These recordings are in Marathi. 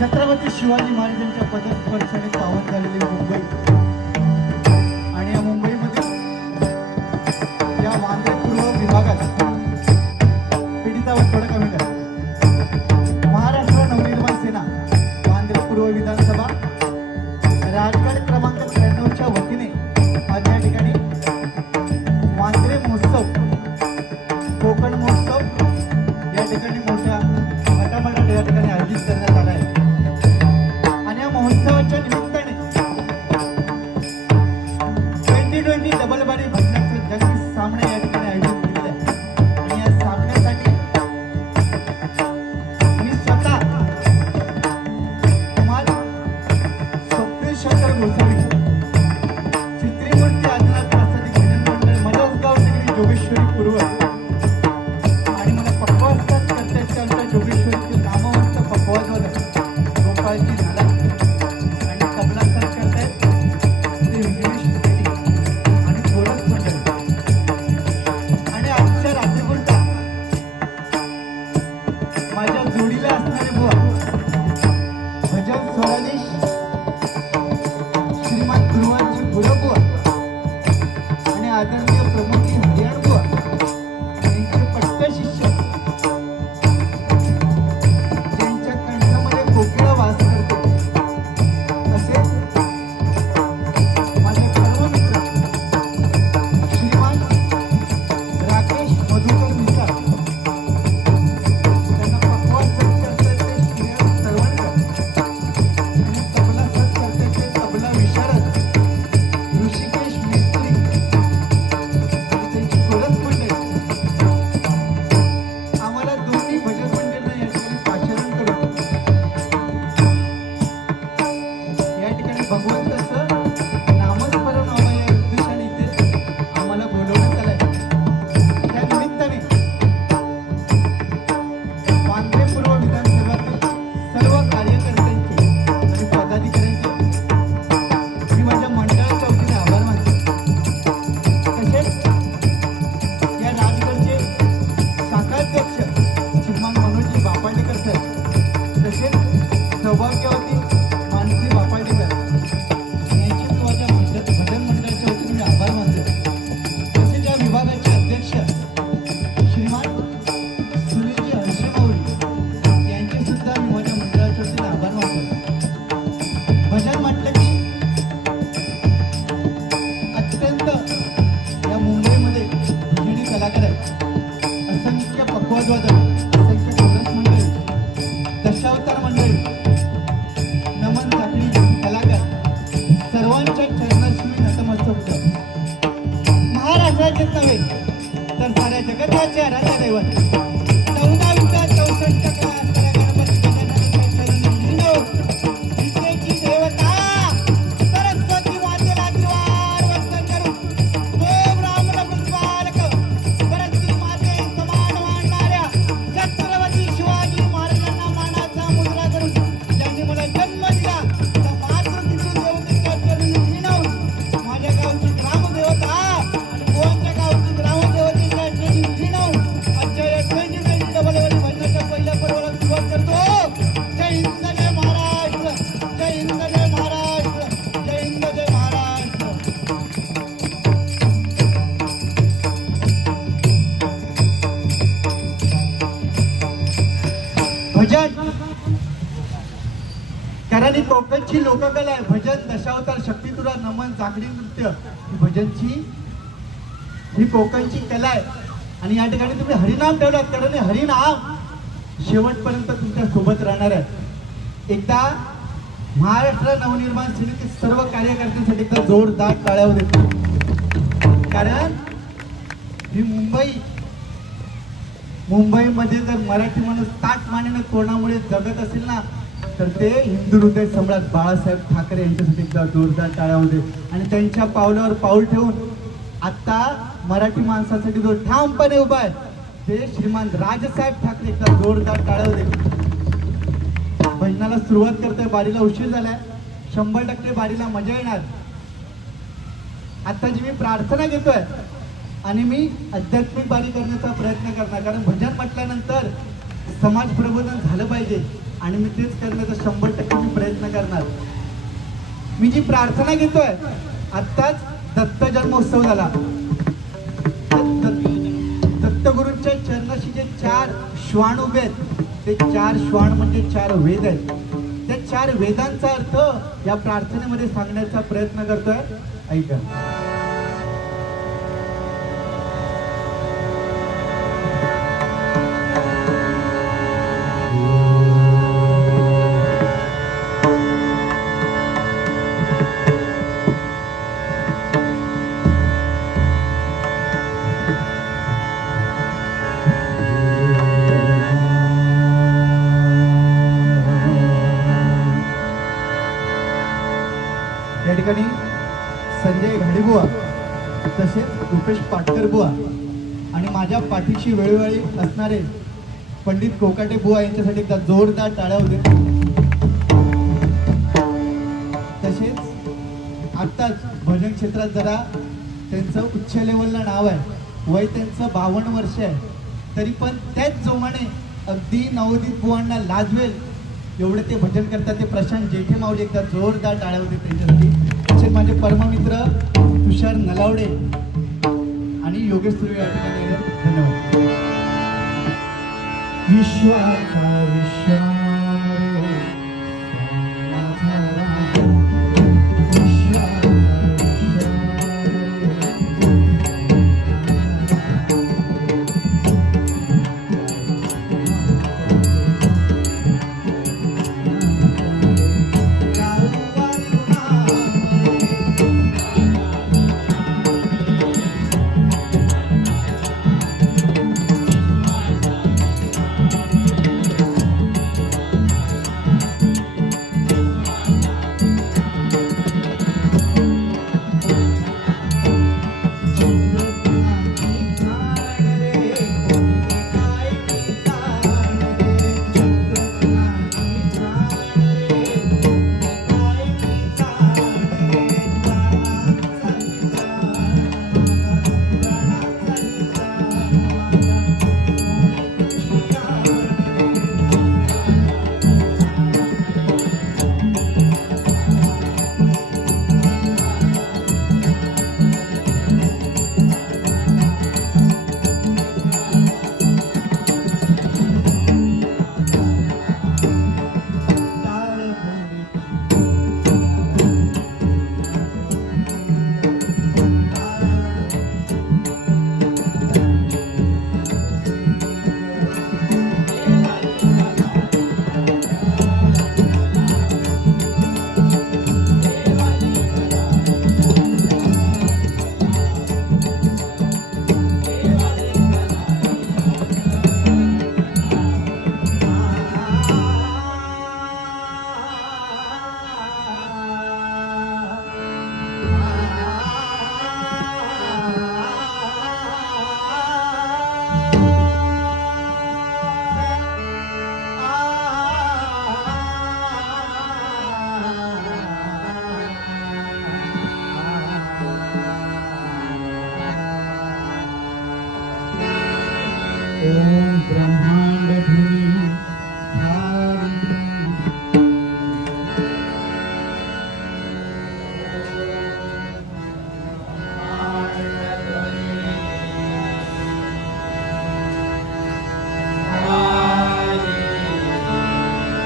छत्रपती शिवाजी महाराजांच्या पदस्पर्शाने पावन झालेली मुंबई आणि या मुंबईमध्ये या वांद्रे पूर्व विभागात पीडितावर थोडं कमी करा. महाराष्ट्र नवनिर्माण सेना वांद्रे पूर्व विधानसभा राजगड क्रमांक 93च्या वतीने आज या ठिकाणी वांद्रे महोत्सव कोकण महोत्सव या ठिकाणी मोठ्या मटामटात या ठिकाणी आयोजित करण्यात आला आहे. आणि या महोत्सवाच्या निमित्ताने 2020 डबल बारी भरण्याचे जंगी सामने या ठिकाणी आयोजित केलेले आहे. आणि या सामन्यासाठी मी स्वतः तुम्हाला स्वप्नेश्वर गोसावी चित्रीमूर्ती आदिनाथ प्रसादी भजन मंडळ मजसगाव डिग्री जोगेश्वरी पूर्व आणि मला पक्वाजवाद करण्याचे आमच्या जोगेश्वरीतील नामवंत पक्वाजवादक गोपाळजी झाला आणि तबला साथ करतायत श्री विघ्नेश शेट्टी आणि कोरस मंडळ. आणि आजच्या रात्रीपुरता माझ्या जोडीला असणारे बुवा भजन स्वराधीश श्रीमान गुरुवारजी गुरबुवा आणि आदरणीय प्रमुखी हरियाण बुवा यांचे पट्ट शिष्य ज्यांच्या कंठामध्ये कोकिळा वास करते असे माझे सर्व मित्र श्रीमान राकेश मधुकर मिसाळ त्यांना पक्वाज साथ करतात ते श्रेयस सरवणकर आणि तबला साथ करतात ते तबला विशारद ऋषिकेश मिस्त्री आणि त्यांची कोरस मंडळी. आम्हाला दोन्ही भजन मंडळींना या ठिकाणी पाचारण करून या ठिकाणी भगवंताचं नामस्मरण व्हावं या उद्देशाने इथे आम्हाला बोलवण्यात आलंय. त्या निमित्ताने वांद्रे पूर्व विधानसभेतील सर्व कार्यकर्त्यांचे आणि पदाधिकाऱ्यांचे मी माझ्या मंडळाच्या वतीने आभार मानतो. तसेच या राजगडचे शाखाध्यक्ष श्रीमान मनोजी बापाडेकर सर तसेच सौभाग्यवती मानसी बापाडेकर यांचे माझ्या भजन मंडळाच्या वतीने मी आभार मानतो. तसेच या विभागाचे अध्यक्ष श्रीमान सुनीलजी हर्षमाऊली यांचे सुद्धा मी माझ्या मंडळाच्या वतीने आभार मानतो. भजन म्हटलं की अत्यंत या मुंबईमध्ये भजनी कलाकार आहेत. असंख्य पक्वाजवादक, असंख्य कोरस मंडळी, दशावतार मंडळी, नमन झाकडी कलाकार सर्वांच्या चरणाशी मी नतमस्तक होतो. महाराष्ट्राचेच नव्हे तर साऱ्या जगताचे आराध्य दैवत 1464 कला गणपती गजाननाच्या चरणी लीन विद्येची देवता सरस्वती मातेला द्वार वंदन करू. ओम राम पुष्पालक सरस्वती माते समान मानणाऱ्या छत्रपती शिवाजी महाराजांना मानाचा मुद्रा करून ज्यांनी मला जन्म दिला त्या मातृपितृ देवतेच्या चरणी लीन माझ्या गावची ग्रामदेवता आणि गोवांच्या गावची ग्रामदेवतेच्या चरणी लीन आजच्या या 2020 डबल बारी भजनाच्या पहिल्या पर्वाला सुरुवात करतो. जय हिंद जय महाराष्ट्र, जय हिंद जय महाराष्ट्र, जय हिंद जय महाराष्ट्र. भजन कारण ही कोकणची लोककला आहे. भजन दशावतार शक्तितुरा नमन जागडी नृत्य ही भजनची ही कोकणची कला आहे. आणि या ठिकाणी तुम्ही हरिनाम ठेवलात कारण हे हरिनाम शेवटपर्यंत तुमच्या सोबत राहणार आहे. एकदा महाराष्ट्र नवनिर्माण सेनेतील सर्व कार्यकर्त्यांसाठी एकदा जोरदार टाळ्या देतो. कारण ही मुंबईमध्ये जर मराठी माणूस ताट मानेनं कोणामुळे जगत असेल ना तर ते हिंदू हृदय सम्राट बाळासाहेब ठाकरे यांच्यासाठी एकदा जोरदार टाळ्या होते. आणि त्यांच्या पावलावर पाऊल ठेवून आता मराठी माणसासाठी जो ठामपणे उभा आहे ते श्रीमान राजसाहेब ठाकरे एकदा जोरदार टाळ्या होते. भजनाला सुरुवात करतोय. बारीला उशीर झालाय. 100% बारीला मजा येणार. आता जी मी प्रार्थना घेतोय आणि मी आध्यात्मिक बारी करण्याचा प्रयत्न करणार. कारण भजन म्हटल्यानंतर समाज प्रबोधन झालं पाहिजे. आणि मी तेच करण्याचा 100% मी प्रयत्न करणार. मी जी प्रार्थना घेतोय, आत्ताच दत्त जन्मोत्सव झाला. दत्तगुरूंच्या चरणाशी जे 4 श्वान उभे आहेत, ते 4 श्वान म्हणजे 4 वेद आहेत. त्या 4 वेदांचा अर्थ या प्रार्थनेमध्ये सांगण्याचा प्रयत्न करतोय. ऐका. या ठिकाणी संजय घाडीबुवा, तसेच रुपेश पाटकर बुवा आणि माझ्या पाठीशी वेळोवेळी असणारे पंडित कोकाटे बुवा यांच्यासाठी एकदा जोरदार टाळ्या होते. तसेच आत्ताच भजन क्षेत्रात जरा त्यांचं उच्च लेवलला नाव आहे. वय त्यांचं 52 वर्ष आहे. तरी पण त्याच जोमाने अगदी नवोदित बुवांना लाजवेल एवढे ते भजन करतात. ते प्रशांत जेठे माऊली, एकदा जोरदार टाळ्या होते त्यांच्यासाठी. तसेच माझे परममित्र तुषार नलावडे आणि योगेश तुर्वे या ठिकाणी आहेत. धन्यवाद. विश्वाचा विश्वास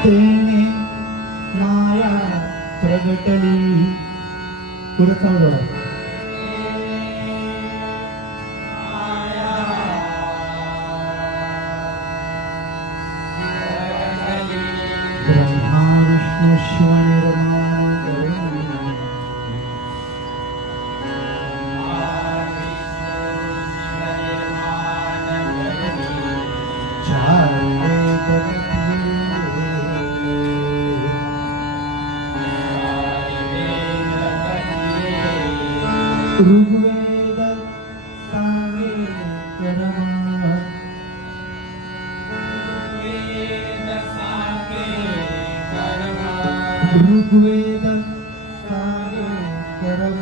तेने माया प्रगटली. पुढे चालू ब्रह्मा विष्णू शिव निर्माण ऋग्वेद सांगे कर्म ऋग्वेद सांगे कर्म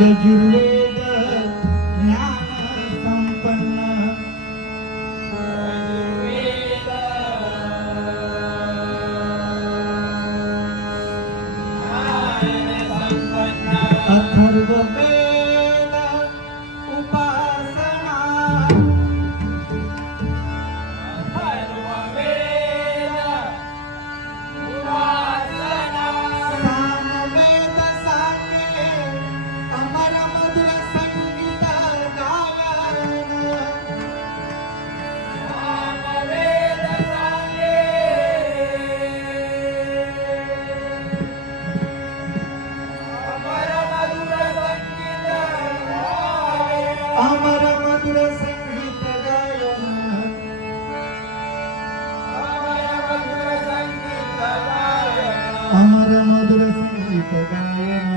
यजुर्वेद ज्ञान संपन्न अमर मधुर संगीत गायन अमर मधुर संगीत गायन अमर मधुर संगीत गायन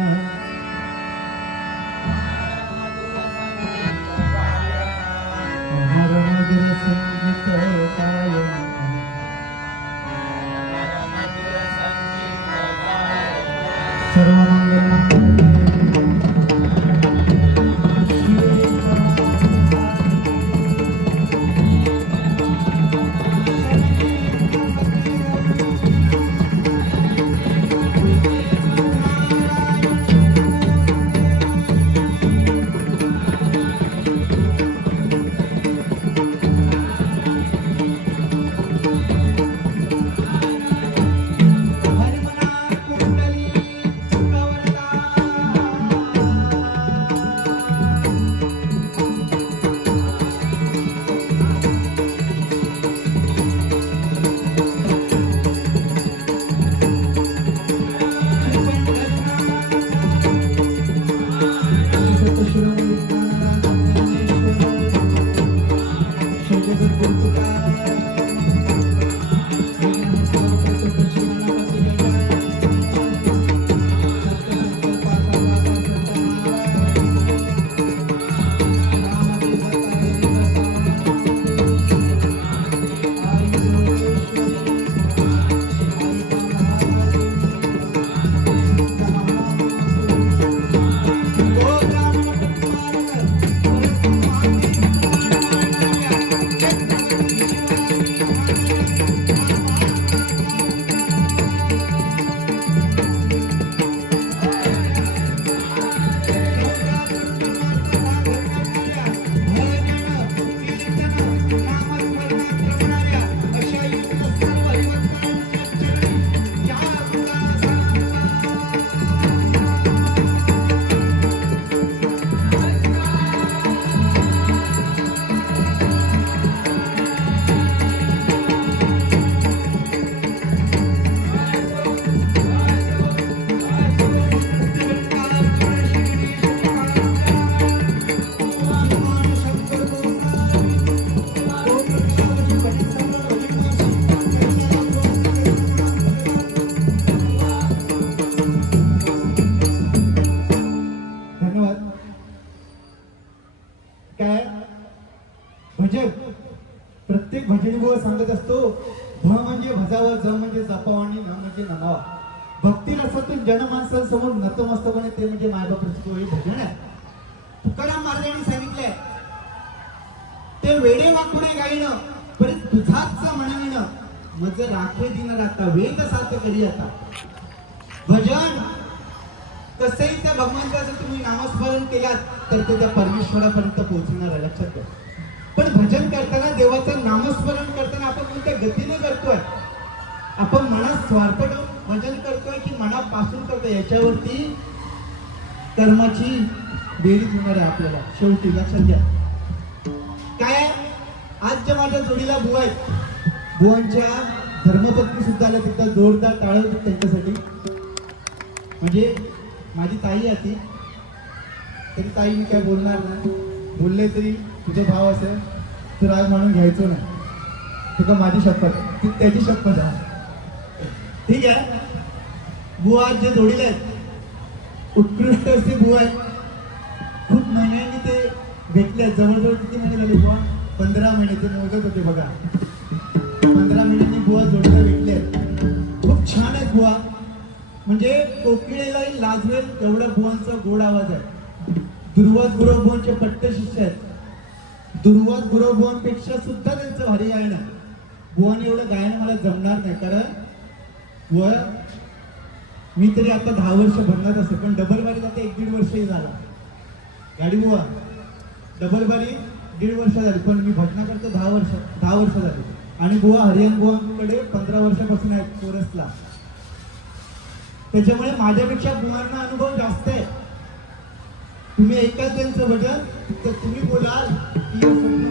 सर्व भजन प्रत्येक भजनीवर सांगत असतो भ म्हणजे भजावं, ज म्हणजे जपावं आणि न म्हणजे नमावा. भक्ती रसातून जनमानसांसमोर नतमस्तपणे ते म्हणजे मायबापाचं हे भजन आहे. तुकाराम महाराजांनी सांगितलंय ते वेडे वाकुडे गायनं परत तुझाच म्हणविणं मज राखे दिन राहता वेद साथ करी आता. भजन कसंही त्या भगवंताचं तुम्ही नामस्मरण केलात तर ते त्या परमेश्वरापर्यंत पोहोचणार आहे, लक्षात घ्या. पण भजन करताना देवाचं नामस्मरण करताना आपण कोणत्या गतीने करतोय, आपण मनात स्वार्थ ठेवून भजन करतोय की मनापासून करतोय, याच्यावरती कर्माची बेरीज होणार आहे आपल्याला शेवटी, लक्षात घ्या. काय आज ज्या माझ्या जोडीला बुवा आहेत, बुवांच्या धर्मपत्नी सुद्धा आल्या, तिथं जोरदार टाळं होती त्यांच्यासाठी. म्हणजे माझी ताई आहे तरी ताई मी काय बोलणार नाही, बोलले तरी तुझा भाव असेल तर राग म्हणून घ्यायचो नाही, तुका माझी शपथ ती त्याची शपथ आहे, ठीक आहे. बुवा जे जोडीले आहेत उत्कृष्ट असे बुवा आहेत. खूप महिन्यांनी ते भेटले, जवळजवळ किती महिने झाले बुवा? 15 महिने ते मोजत होते बघा. 15 महिन्यांनी बुवा जोडीला भेटले. खूप छान आहेत बुवा, म्हणजे कोकिळेलाही लाजवेल एवढा बुवांचा गोड आवाज आहे. दुर्वास गुरुबुवांचे पट्ट शिष्य आहेत. दुर्वास गुरुबुवांपेक्षा सुद्धा त्यांचं भारी गायन आहे. बुवाने एवढं गायन मला जमणार नाही, कारण बुवा मी तरी आता 10 वर्ष भरणार असेल, पण डबल बारीत आता 1-1.5 वर्षही झाला. गाडी बुवा डबल बारी 1.5 वर्ष झाली, पण मी भजना करतो 10 वर्ष झाली. आणि बुवा हरियन बुवांकडे 15 वर्षापासून आहेत कोरसला. त्याच्यामुळे माझ्यापेक्षा बुवांना अनुभव जास्त आहे. तुम्ही ऐकाल त्यांचं भजन तर तुम्ही बोलाल की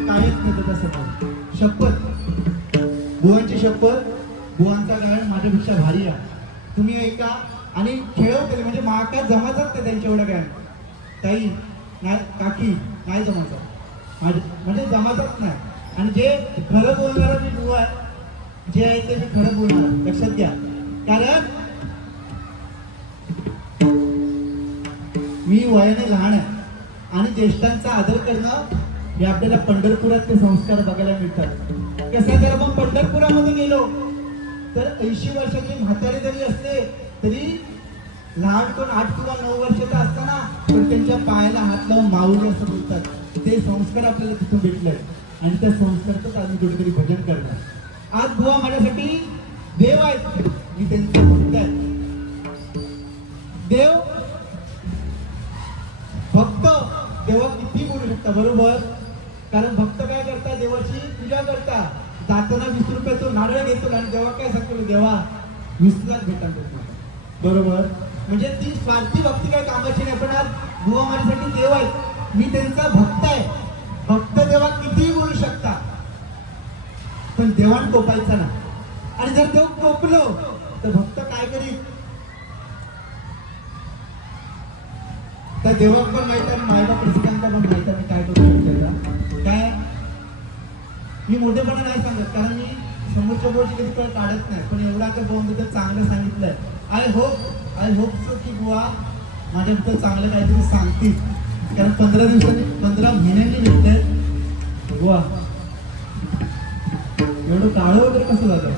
कायच नाही त्याच्यासमोर. शपथ, बुवांची शपथ, बुवांचा गायन माझ्यापेक्षा भारी आहे. तुम्ही ऐका आणि खेळवते, म्हणजे महाकाय जमातात ते त्यांच्या एवढं गायन. ताई नाही काकी नाही जमायचं म्हणजे जमायचंच नाही. आणि जे खरं बोलणारा मी बुवा आहे, जे आहे ते मी खरं बोलणार, लक्षात घ्या. कारण मी वयाने लहान आहे आणि ज्येष्ठांचा आदर करणं हे आपल्याला पंढरपुरात ते संस्कार बघायला मिळतात. कसं जर आपण पंढरपुरामध्ये गेलो तर 80 वर्षाची म्हातारी जरी असते तरी लहान कोण 8 किंवा 9 वर्षाचा असताना पण त्यांच्या पायाला हात लावून माऊली असं बोलतात. ते संस्कार आपल्याला तिथून भेटलंय आणि त्या संस्कारातच आम्ही कुठेतरी भजन करणार. आज बुवा माझ्यासाठी देव आहेत, मी त्यांचा भक्त आहे. देव भक्त देवा किती बोलू शकता, बरोबर. कारण भक्त काय करता, देवाची पूजा करता, जाताना 20 रुपयाचा नारळ घेतो आणि देवा काय सांगतो, देवा 20 लाख भेटा देतो, बरोबर. म्हणजे ती स्वार्थी भक्ती काय कामाची नाही. पण आज बुवा माझ्यासाठी देव आहेत, मी त्यांचा भक्त आहे. भक्त देवा कितीही बोलू शकता पण देवान कोपायचा ना. आणि जर देव कोपलो तर भक्त काय करीत, त्या देवाक पण माहित आहे, मायबाप प्रेसिडेंटला पण माहित आहे मी काय करू शकतो. काय मी मोठेपणा नाही सांगत, कारण मी समोरच्या गोष्टी कधी पण काढत नाही. पण एवढा त्या बुवाबद्दल चांगलं सांगितलंय. आय होप सो की बुवा माझ्याबद्दल चांगलं काहीतरी सांगतील. कारण 15 दिवसांनी 15 महिन्यांनी भेटले बुवा. एवढं काळं वगैरे कसं झालं,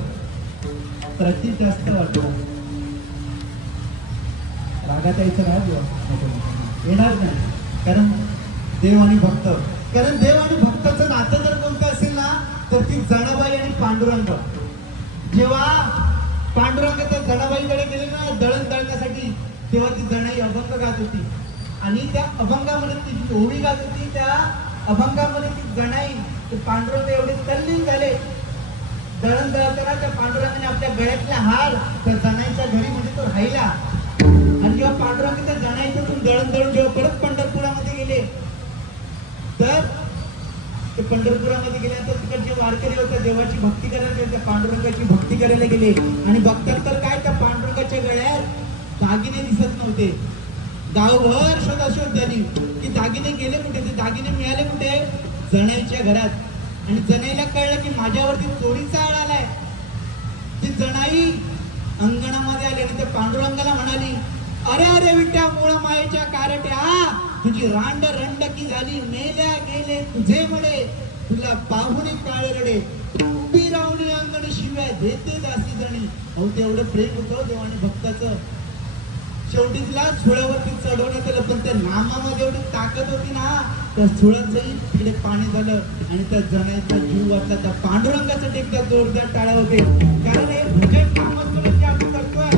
प्रति जास्त वाटतं. रागात यायचं नाही बुवा, येणार नाही. कारण देव आणि भक्त, कारण देव आणि भक्ताचं नातं जर कोणतं असेल ना तर ती जनाबाई आणि पांडुरंग. जेव्हा पांडुरंग त्या जनाबाईकडे गेले ना दळण दळण्यासाठी, तेव्हा ती जनाई अभंग गात होती आणि त्या अभंगामध्ये ती ओळी गात होती. त्या अभंगामध्ये ती जनाई ते पांडुरंग एवढे तल्लीन झाले. दळण दळताना त्या पांडुरंगाने आपल्या गळ्यातला हार त्या जनाईच्या घरी म्हणजे तो राहिला. आणि जेव्हा पांडुरंग त्या जनाईतून दळण दळून जेव्हा परत पंढरपुरामध्ये गेले तर ते पंढरपुरामध्ये गेल्यानंतर तिकडचे वारकरी होते, देवाची भक्ती करायला गेले, त्या पांडुरंगाची भक्ती करायला गेले. आणि बघतात तर काय, त्या पांडुरंगाच्या गळ्यात दागिने दिसत नव्हते. गावभर शोधाशोध झाली की दागिने गेले कुठे, ते दागिने मिळाले कुठे, जणाईच्या घरात. आणि जणाईला कळलं की माझ्यावरती चोरीचा आळ आलाय. ती जणाई अंगणामध्ये आली आणि त्या पांडुरंगाला म्हणाली, अरे अरे विट्या मुळा मायेच्या कारट्या, तुझी रांड रंडकी झाली, मेल्या गेले तुझे मडे, तुला पाहुणे काळे रडे, उभी राहुणी अंगण शिव्या देते दासी जणी. अहो तेवढं प्रेम होतं देवाने भक्ताचं. शेवटी तिला सुळावरती चढवण्यात आलं, पण त्या नामामध्ये एवढी ताकद होती ना, त्या सुळाचंही तिकडे पाणी झालं आणि त्या जणांचा जीव वाचला. त्या पांडुरंगाचं टेकत्या जोरदार टाळ्या होते. कारण हे भजन कामच जे आपण करतोय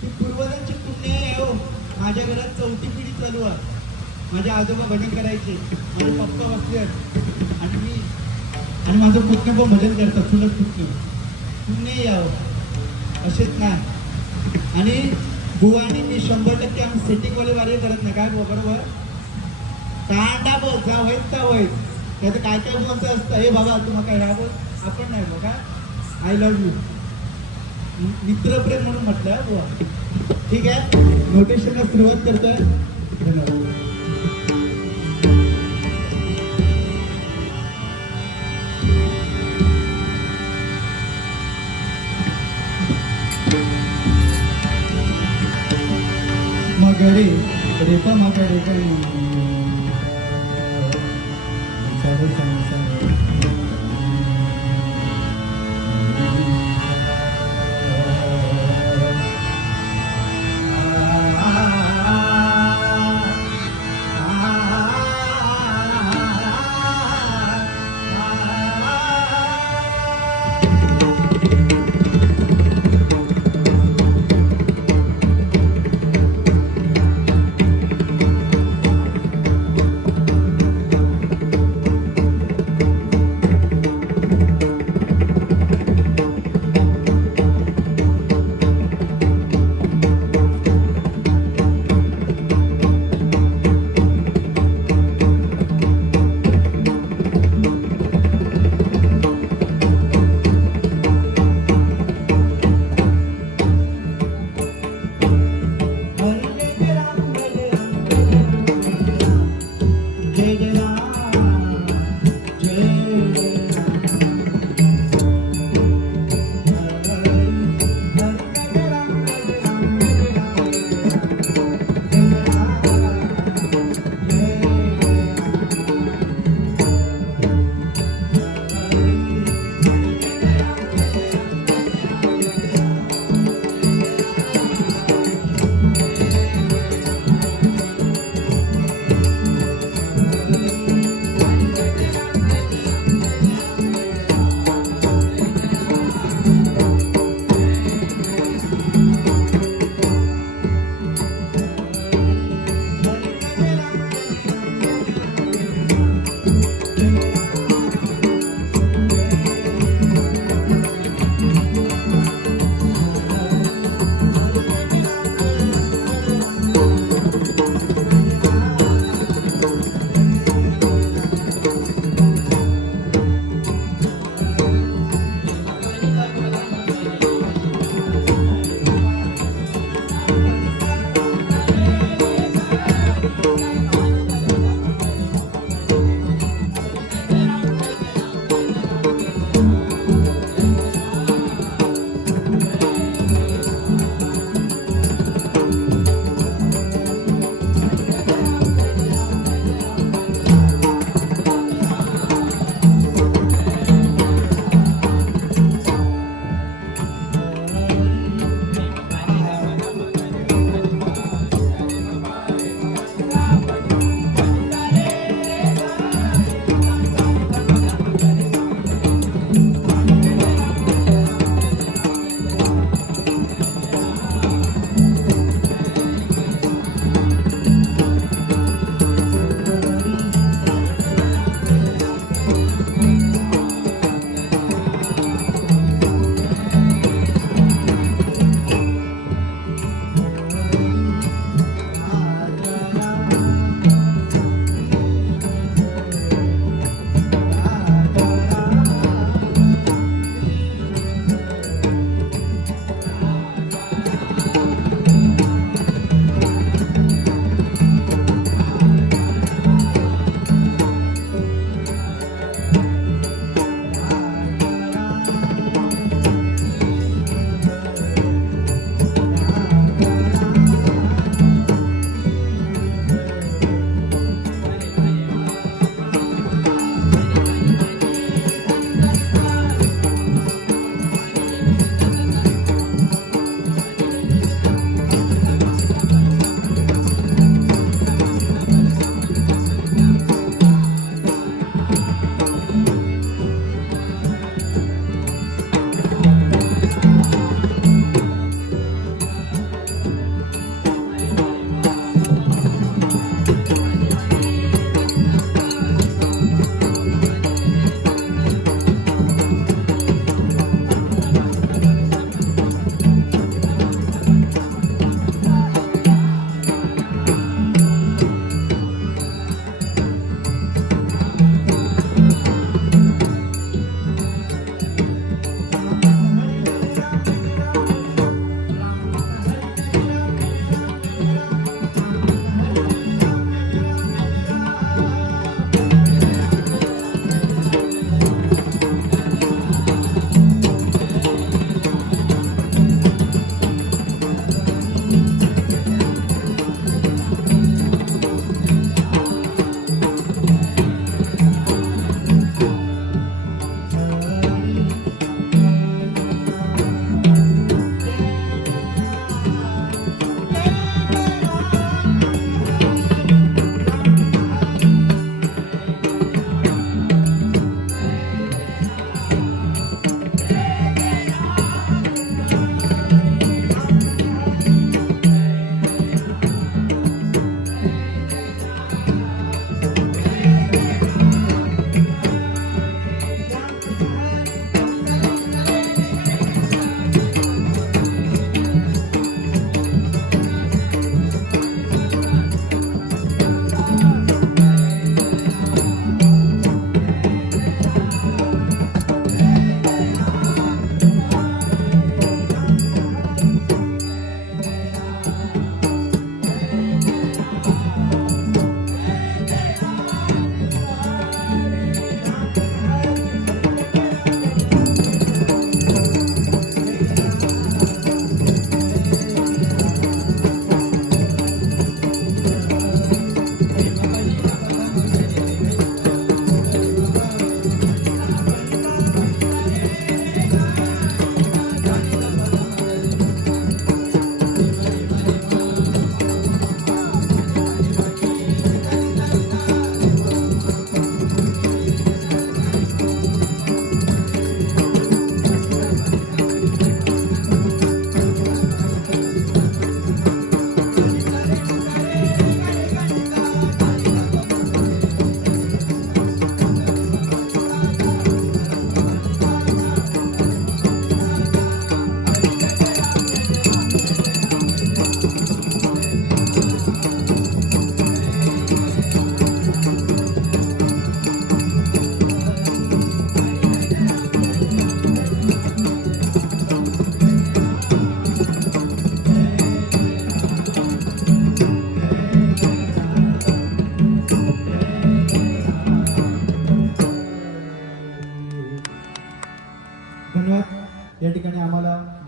ती पूर्वजांची पुण्य आहे. हो माझ्या घरात 4थी पिढी चालू आहे. माझे आजोबा भजन करायचे, माझे पप्पा बसले आणि मी आणि माझं पुतणे पण भजन करतात, चुलत पुतणे. पुण्य यावं असेच नाही. आणि बुवा आणि मी 100% आम्ही सेटिंगवाले वारी करत नाही. काय बुवा बरोबर, कांडा बोल जा व्हायच त्या व्हायच. त्याचं काय काय बोलतं असतं, हे बाबा तुम्हाला काय राहा बोल, आपण नाही बघा, आय लव्ह यू मित्रप्रेम म्हणून म्हटलं बुवा. ठीक आहे, नोटेशनला सुरुवात करतोय. धन्यवाद. मगरे रेपा मगरे जय जय राम जय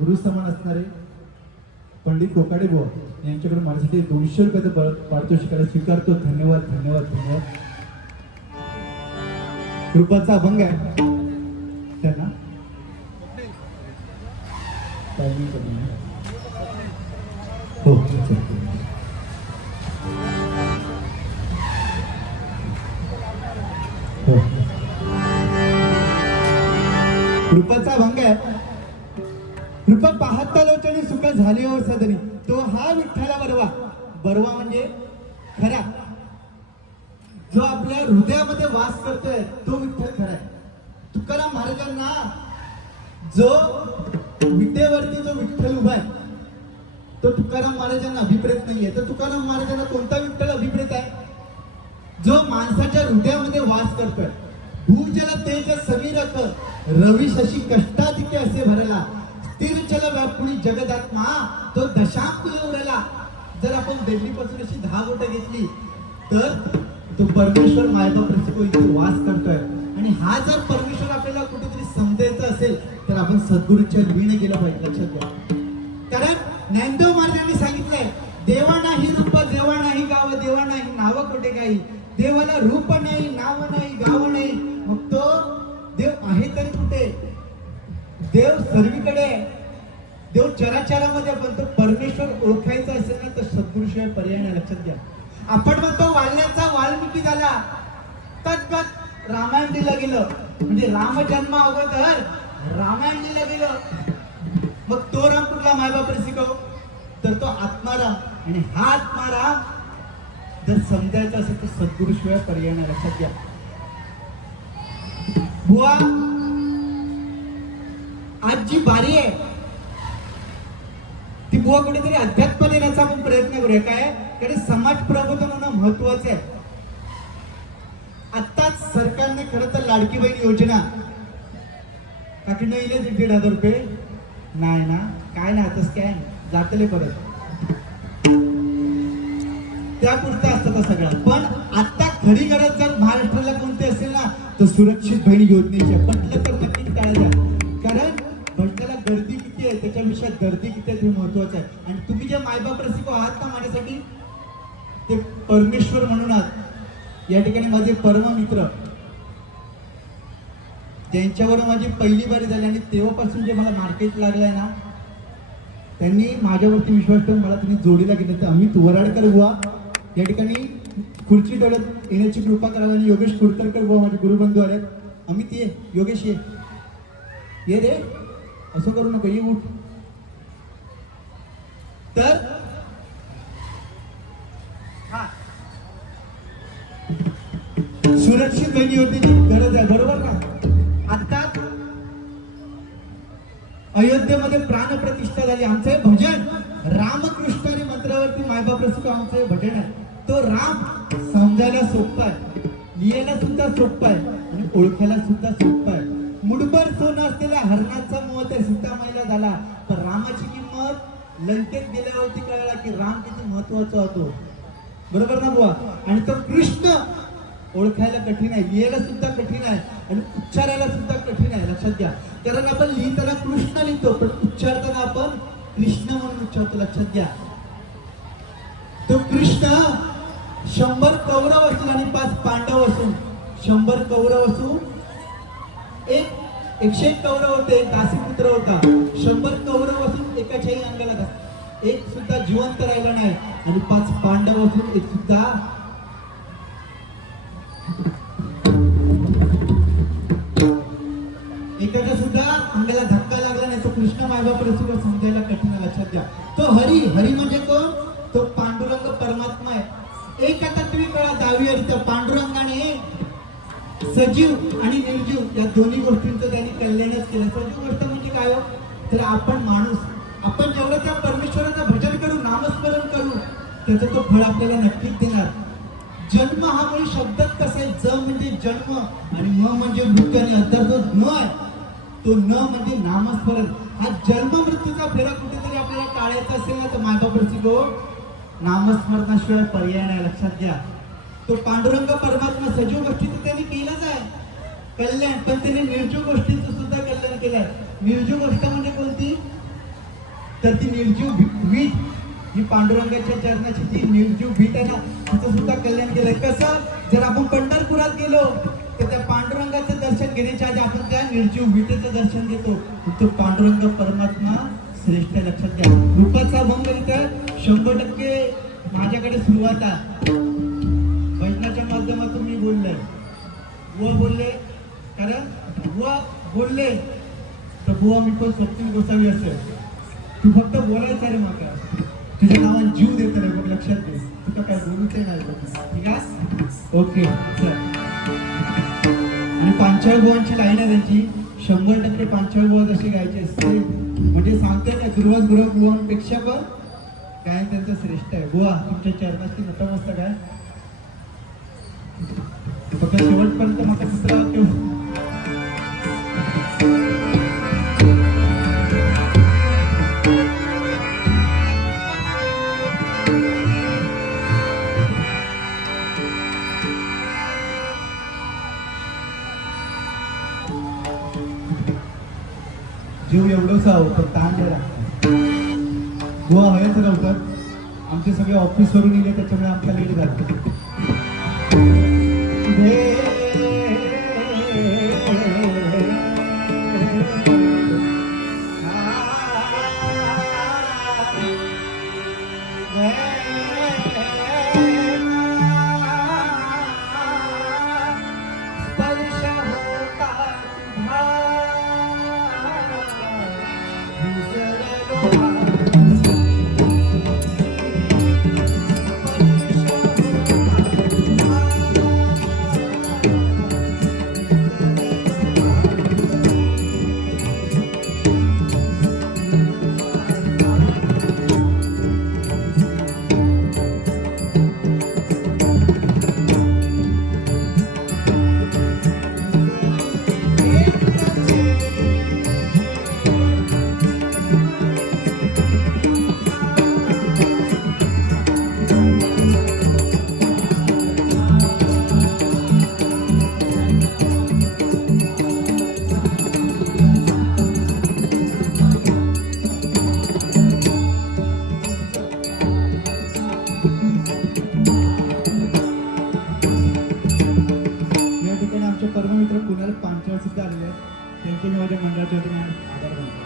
गुरु समान असणारे पंडित कोकाडे बुवा यांच्याकडे माझ्यासाठी 200 रुपयाचं पारितोषिकाला स्वीकारतो. धन्यवाद धन्यवाद धन्यवाद. कृपाचा अभंग आहे त्यांना टायमिंग कमी आहे. हो हो. कृपाचा अभंग आहे. कृपा पाहता लोचनी सुख झाली हो सदरी, तो हा विठ्ठला बरवा. बरवा म्हणजे खरा, जो आपल्या हृदयामध्ये वास करतोय तो विठ्ठल खरा आहे. तुकाराम महाराजांना जो विटेवरती जो विठ्ठल उभा आहे तो तुकाराम महाराजांना अभिप्रेत नाहीये. तर तुकाराम महाराजांना कोणता विठ्ठल अभिप्रेत आहे? जो माणसाच्या हृदयामध्ये वास करतोय. भूजल तेज समीरक रवी शशी कष्टाधिके असे भरला, स्थिर चल व्यापुणी जगदात्मा तो दशांकुल उरला. जर आपण दिल्लीपासून अशी 10 बोटं घेतली तर तो परमेश्वर मायबाप रसिको इथे वास करतोय. आणि हा जर परमेश्वर आपल्याला कुठेतरी समजायचा असेल तर आपण सद्गुरूच्या लीन गेलं पाहिजे. लक्षात घ्या. कारण ज्ञानदेव महाराजांनी सांगितलंय, देवा नाही रूप देवा नाही गाव देवा नाही नाव कुठे काही, देवाला रूप नाही नाव नाही गाव नाही. मग तो देव आहे तरी कुठे? देव सर्वीकडे, देव चराचरामध्ये. पण तो परमेश्वर ओळखायचा असेल ना तर सद्गुरूशिवाय पर्याय नाही. लक्षात घ्या. आपण म्हणतो वाल्यांचा वाल्मिकी झाला, तत्काळ रामायण दिलं गेलं. म्हणजे रामजन्म अगोदर रामायण दिलं गेलं. मग तो राम कुठला? मायबाप शिकव तर तो आत्माराम. आणि हा आत्माराम जर समजायचा असेल तर सद्गुरूशिवाय पर्याय नाही. लक्षात घ्या. बुवा आज जी बारी आहे ती बुवा कुठेतरी अध्यात्म देण्याचा आपण प्रयत्न करूया. काय? कारण समाज प्रबोधन होणं महत्वाचं आहे. आताच सरकारने खरं तर लाडकी बहीण योजना काकीनं इले 1,500 रुपये नाही ना, काय ना आता स्कॅन जातले परत त्यापुरतं असतं सगळं. पण आता खरी गरज जर महाराष्ट्राला कोणती असेल ना तर सुरक्षित बहीण योजनेची. पटलं तर नक्कीच टाळा. कारण भटक्याला गर्दी किती आहे त्याच्यापेक्षा गर्दी किती आहे ते महत्वाचं आहे. आणि तुम्ही जे मायबाप रसिको आहात ना माझ्यासाठी ते परमेश्वर म्हणून आहात. या ठिकाणी माझे परम मित्र ज्यांच्यावर माझी पहिली बारी झाली आणि तेव्हापासून जे मला मार्केट लागलंय ना त्यांनी माझ्यावरती विश्वास ठेवून मला त्यांनी जोडीला घेतलं. तर अमित वराडकर बुवा या ठिकाणी खुर्ची डोळ्यात येण्याची कृपा करावी. आणि योगेश कुडतरकर बुवा माझे गुरुबंधू आहेत. अमित ये, योगेश ये रे, असं करू नको, ये उठ. तर सुरक्षित बहिणी योजनेची गरज आहे. बरोबर ना? आता अयोध्येमध्ये प्राण प्रतिष्ठा झाली. आमचं हे भजन रामकृष्ण आणि मंत्रावरती मायबाप रसिको आमचं हे भजन आहे. तो राम समजायला सोपं आहे, लिहायला सुद्धा सोपं आहे आणि ओळखायला सुद्धा सोपं आहे. मुठभर सोनं असलेल्या हरणाचा मोह त्या सीतामाईला झाला. पण रामाची किंमत लंकेत गेल्यावरती कळला की राम किती महत्वाचा होतो. बरोबर ना बुवा? आणि तो कृष्ण ओळखायला कठीण आहे, लिहायला सुद्धा कठीण आहे आणि उच्चारायला सुद्धा कठीण आहे. लक्षात घ्या. कारण आपण लिहिताना कृष्ण लिहितो पण उच्चारताना आपण कृष्ण म्हणून उच्चारतो. लक्षात घ्या. तो कृष्ण 100 कौरव असून आणि 5 पांडव असून 100 कौरव असून 101 कौरव होते, एक दासीपुत्र होता. 100 कौरव असून एकाच्याही अंगाला एक सुद्धा जिवंत राहिला नाही. आणि 5 पांडव असून एक सुद्धा एकाच्या सुद्धा अंगाला धक्का लागला नाही. तो कृष्ण मायबाप रसिको समजायला कठीण. लक्षात घ्या. तो हरी, हरी म्हणजे कोण? तो पांडुरंग परमात्मा आहे. एक आता तुम्ही कळा 10वी त्या पांडुरंगाने सजीव आणि निर्जीव या दोन्ही गोष्टींचं त्यांनी कल्याणच केलं. सजीव गोष्ट म्हणजे काय हो? तर आपण माणूस, आपण जेवढं त्या परमेश्वराचं भजन करू, नामस्मरण करू त्याचं तो फळ आपल्याला नक्कीच देणार. जन्म हा मुळी शब्दात कसा आहे? ज म्हणजे जन्म आणि म म्हणजे मृत्यू आणि अंतर जो न आहे तो न म्हणजे नामस्मरण. हा जन्म मृत्यूचा फेरा कुठेतरी आपल्याला टाळायचा असेल ना तर मायबाप रसिको नामस्मरणाशिवाय पर्याय नाही. लक्षात घ्या. तो पांडुरंग परमात्मा सजीव गोष्टीचं त्यांनी केलंच आहे कल्याण, पण त्यांनी निर्जीव गोष्टींचं सुद्धा कल्याण केलंय. निर्जीव गोष्ट म्हणजे कोणती? तर ती निर्जीव वीट जी पांडुरंगाच्या चरणाची ती निर्जीव भीट आहे ना, तिचं सुद्धा कल्याण केलंय. कसं, जर आपण पंढरपुरात गेलो तर त्या पांडुरंगाचं दर्शन घेण्याच्या आधी आपण त्या निर्जीव भीटेचं दर्शन घेतो. तो पांडुरंग परमात्मा श्रेष्ठ आहे, लक्षात घ्या. रूपाचा भंग इथं 100% माझ्याकडे सुरुवात आहे. वचनाच्या माध्यमातून मी बोललोय, बोलले, कारण बोलले तर बुवा मी पण स्वप्नील गोसावी असेल. तू फक्त बोलायचं रे, माका तुझ्या नावात जीव देत रे बघ, लक्षात घे. तुला काय बोलूच नाही बघ, ठीक आहे. ओके चल. आणि पांचाळ बुवांची लाईन आहे त्यांची, 100% पांचाळ बुवा जशी गायची असते. म्हणजे सांगतोय ना, दुर्वास गुरु बुवांपेक्षा पण काय त्यांचं श्रेष्ठ आहे. बुवा तुमच्या चरणाची नतमस्तक आहे. फक्त शेवटपर्यंत माका दुसरा वाक्य जीव एवढंच होतं, ताण द्यायला गोवा व्हायचं नव्हतं. आमचे सगळे ऑफिसवरून गेले, त्याच्यामुळे आमच्या लेट झालं. परममित्र कुणाल पांचाळ सुद्धा आलेले आहेत. त्यांचे मी माझ्या मंडळाच्या वतीने आभार मानतो.